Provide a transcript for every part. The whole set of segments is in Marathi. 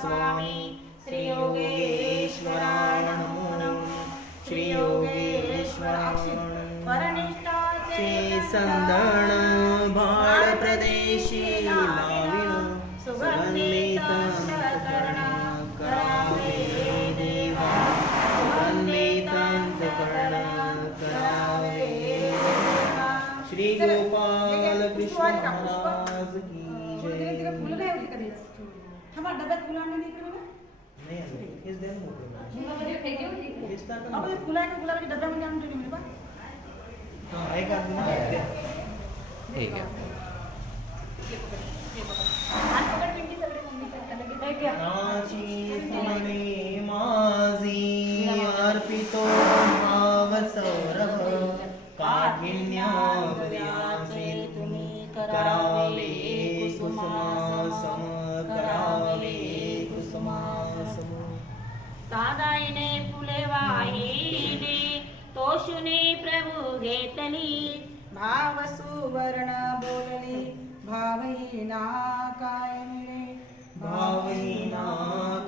स्वामी श्री योगेश्वराय नमो श्री योगेश्वराय परनिष्ठाचे संदण भाळ प्रदेशी लाविण सुगंधित करावे देवा सुगंधित करावे श्री गोपाल कृष्ण महाराज की जय फुलं नाही होती कधीच थांबा डब्यात फुलं आणली इकडे बघा नाही आले हेच द्या ना मोठे हेच टाका ना. आपण फुलं आहे का गुलाबाच्या डब्यामध्ये आणून ठेवली म्हणजे बा हा, ऐका ना. द्या. ठीक आहे नाची सोने माझी अर्पितो भाव सौरभ काठिन्यावद्यासे तुम्ही करावे कुसुमासम करावे कुसुमासम सादाईने फुले वाहिली तोषुने प्रभू घेतली भाव सुवर्ण बोलली भावहीना काय मिळे भावहीना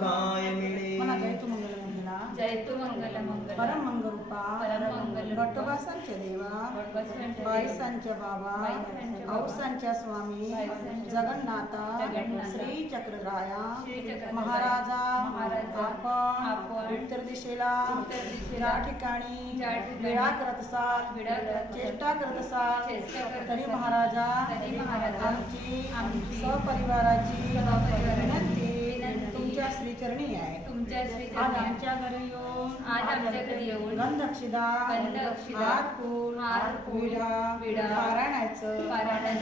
काय मिळे मला जयतु मंगल मंगला जयतु मंगल मंगल परम मंगल रूपा परम मंगल रूपा, गटवासांच्या देवा गटवासांच्या बाईसांच्या बाबा बाईसांच्या बाबा, औसांच्या स्वामी बाईसांच्या जगन्नाथा जगन्नाथा, श्री चक्रराया श्री चक्रराया, महाराजा महाराजा, आपण आपण उत्तर दिशेला उत्तर दिशेला, ज्या ठिकाणी ज्या ठिकाणी विडा करत असाल विडा करत असाल, चेष्टा करत असाल चेष्टा करत तरी असाल, महाराजा तरी महाराजा, आमची आमची सहपरिवाराची सहपरिवाराची विनंती विनंती तुमच्या श्रीचरणी आहे तुमच्या श्री आज आमच्या घरी येऊन आज आमच्या घरी येऊन गंधक्षिदा गंध अक्षिदा, हार फूल हार फूल, विडा विडा, पारायणाचं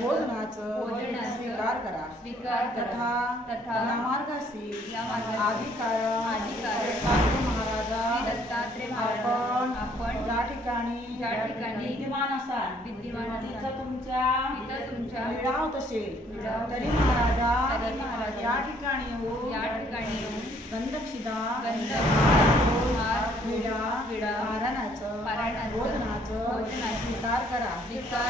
भोजनाचं स्वीकार करा स्वीकार करा. तथा या मार्गाशी या मार्गाशी आदिकाळ आदिकाळ महाराजा दत्तात्रय महाराज आपण ज्या ठिकाणी विद्यमान असाल विद्यमान असाल, तिथं तुमच्या विडावत असेल विडावत तरी तरी महाराजा महाराजा या ठिकाणी येऊन या ठिकाणी येऊन गंधक्षिदा गंध, हार, विडा विडा, पारायणाचं पारायणाचं, भोजनाचं भोजनाचं स्वीकार करा स्वीकार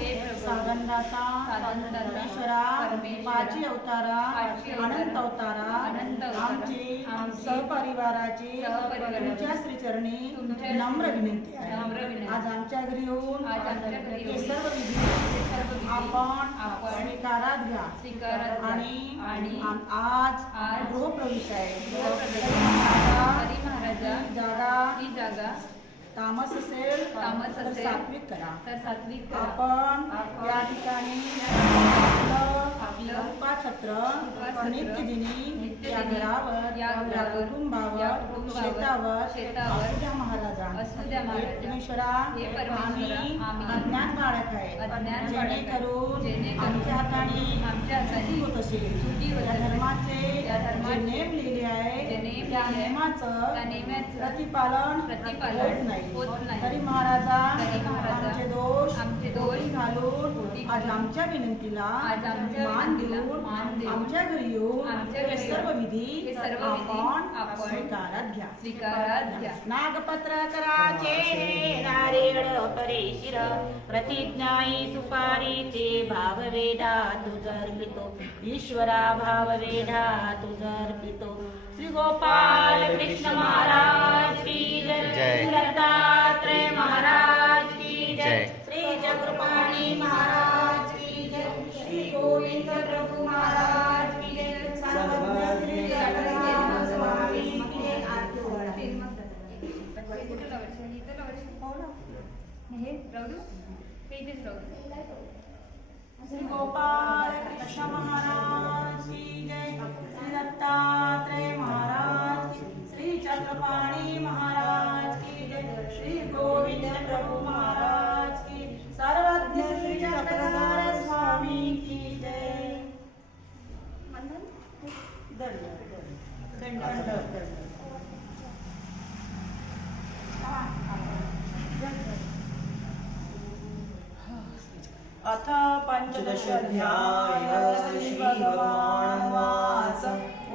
हे प्रभू सागंदाता सागंदाता, परमेश्वरा परमेश्वरा, पाची अवतारा पाची अवतारा, अनंत अवतारा अनंत अवतारा, आमची आमची सहपरिवाराची सहपरिवाराची तुमच्या श्रीचरणी तुमच्या नम्र विनंती आहे नम्र विनंती. आज आमच्या घरी येऊन आज आमच्या घरी हे येऊन सर्व विधी हे सर्व विधी आपण स्वीकारात घ्या स्वीकारात घ्या. आणि आणि आज आज गृहप्रवेश आहे गृहप्रवेश. तरी महाराजा तरी महाराजा ही जागा ही जागा तामस असेल तामस तर असेल, सात्विक करा तर सात्विक करा. आपण आपण या ठिकाणी आपलं कृपाछत्र कृपाछत्र नित्यदिनी नित्यदिनी या घरावर या घरावर, कुटुंबावर या कुटुंबावर, शेतावर शेतावर असू द्या महाराजा असू द्या महाराजा. हे परमेश्वरा हे परमेश्वरा, आम्ही अज्ञान बाळक आहे अज्ञान बाळक आहे. जेणेकरून जेणेकरून आमच्या हाताने आमच्या हाताने चुकी होत असेल चुकी होत या असेल. धर्माचे या धर्माचे जे नेम लिहिले आहे जे नेम त्या लिहिले आहे, नेमाचं त्या नेमाचं प्रतिपालन प्रतिपालन होत नाही होत नाही. तरी महाराजा तरी महाराजा आमचे आमचे दोष दोष घालून पोटी आज आमच्या विनंतीला आज आमच्या मान विनंतीला देऊन मान देऊन आमच्या घरी येऊन आमच्या हे घरी सर्व येऊन विधी हे सर्व विधी आपण स्वीकारात घ्या स्वीकारात घ्या. नागपत्र कराचे नारेळ परेशिर प्रतिज्ञाई सुपारीचे भाव वेढा तुझर्पितो ईश्वरा भाव वेढा तुझर्पितो श्री गोपाल कृष्ण महाराज की जय. जय श्री दत्तात्रय महाराज की जय जय. श्री चक्रपाणी महाराज की जय श्री गोविंद प्रभु महाराज की जय सर्वज्ञ श्री जगन्नाथ स्वामी की जय आरती ओवाळा. श्री गोपाल कृष्ण महाराज की जय श्री दत्तात्रय महाराज की श्री चक्रपाणी महाराज की जय श्री गोविंद प्रभु महाराज की सर्वज्ञ श्री चक्रधर स्वामी की जय दंड दंड दंड अथ पंचदशाध्याय श्री भगवानुवाच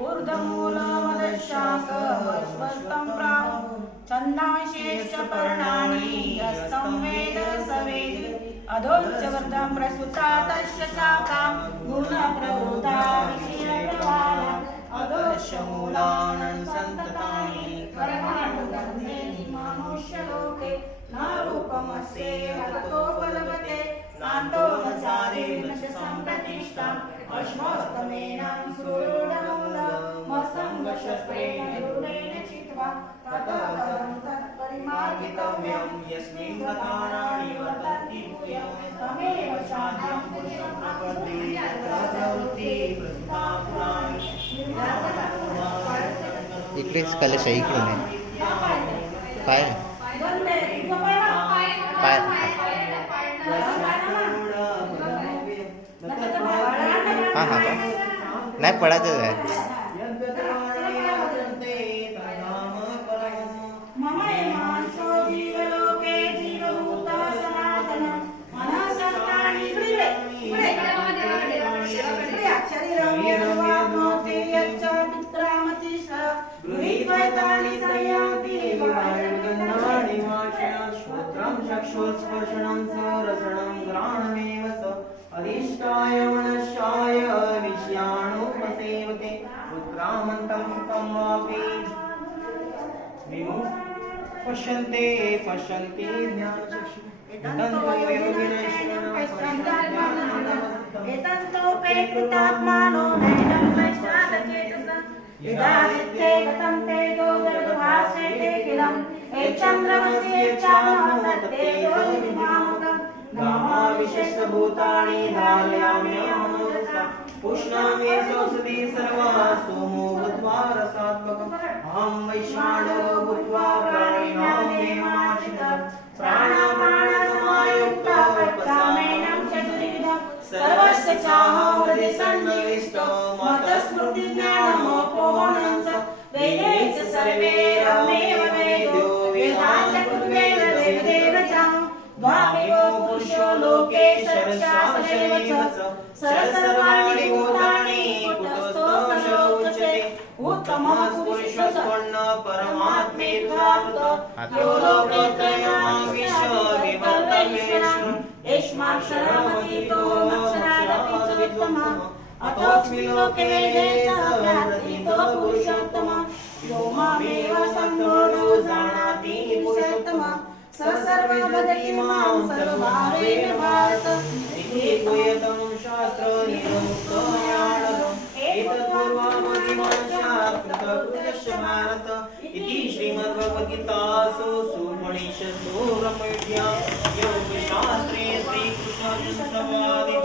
ऊर्ध्वमूलमदशाकमश्वस्तं प्राहु छन्दांशेश्च पर्णानि यस्तं वेद स वेद अधोच्चवर्धं प्रसुता तस्य शाखा गुणप्रवृद्धा विषयप्रवाला प्रतिष्ठाम् अश्वस्तमेन सुरूढमूलमसङ्गशस्त्रेण दूरेण चित्वा ततः परं तत्परिमार्गितव्यं यस्मिन् प्रकाराणि वर्तन्ति भूयो तमेव शान्तं पुरुषं प्रपद्ये प्रवृत्ति प्रस्था पुराणी इकडेच कलश आहे इकडून आहे पाय पाय हां हां नाही पडायचं आहे मम एमांसो जीवलोके जीवभूतः सनातनः मनःसत्तानि शरीरं यद्वाप्नोति यच्च पित्रामति स गृहीत्वैतानि संयाति वायुर्गन्धानि वाचनं श्रोत्रं चक्षुस्पर्शनं स रसनं घ्राणमेव स अधिष्ठाय मनश्चाय विषयाणुपसेवते उत्क्रामन्तं सुखं वापि पश्यन्ते पश्यन्ति ज्ञानचक्षु एतन्तोपेक्षितात्मानो नैनं वैश्वानचेतसः यदा नित्ये गतं तेजो जगद्भासेते किलम् एचन्द्रमस्येच्छामः तत्तेजो विमामकम् नामाविशेषभूतानि धारयाम्यहमोदसा पुष्णामि सौषधि सर्वः सोमो भूत्वा रसात्मकम् अहं वैश्वानरो भूत्वा प्राणिनां देहाश्रितः प्राणापानसमायुक्तः पश्याम्यहं चतुर्विधः सर्वस्य चाहं हृदि सन्निविष्टो मतस्मृतिज्ञानमपोहनं च वेदे च सर्वैरहमेव वेदो वेदान्तकृद्वेद देवदेव च द्वाविमो पुरुषो लोके शरशास्त्रेव च सर्वाणि भूतानि कुतस्थो सरोचते उत्तमः पुरुषः स्वर्ण परमात्मेत्वात् यो लोकोत्रयं विश्व विवर्तमेषु यस्माक्षरमतीतो अक्षरादपि च विद्मः अतोऽस्मि लोके वेदे च प्रथितो पुरुषोत्तमः यो मामेव सम्पूर्णो जानाति पुरुषोत्तमः स सर्ववदति मां सर्वभावेन भारत एकोयतं शास्त्रनिरुक्तयाणम् एतत्पूर्वमधिमांशात्कृतकृतस्य भारत इति श्रीमद्भगवद्गीतासु उपनिषत्सु ब्रह्मविद्यां योगशास्त्रे श्रीकृष्णार्जुनसंवादे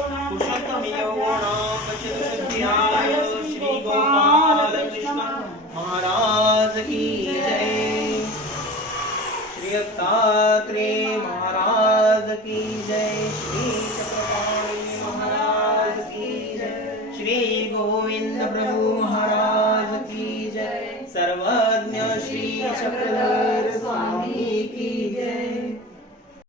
पुरुषोत्तमयोगनामचतुर्थाय श्रीगोपालकृष्ण महाराज की जय। श्री दत्तात्रेय महाराज की जय। श्री चक्रपाणि महाराज की जय। श्री गोविंद प्रभु महाराज की जय। सर्वज्ञ श्री चक्रधर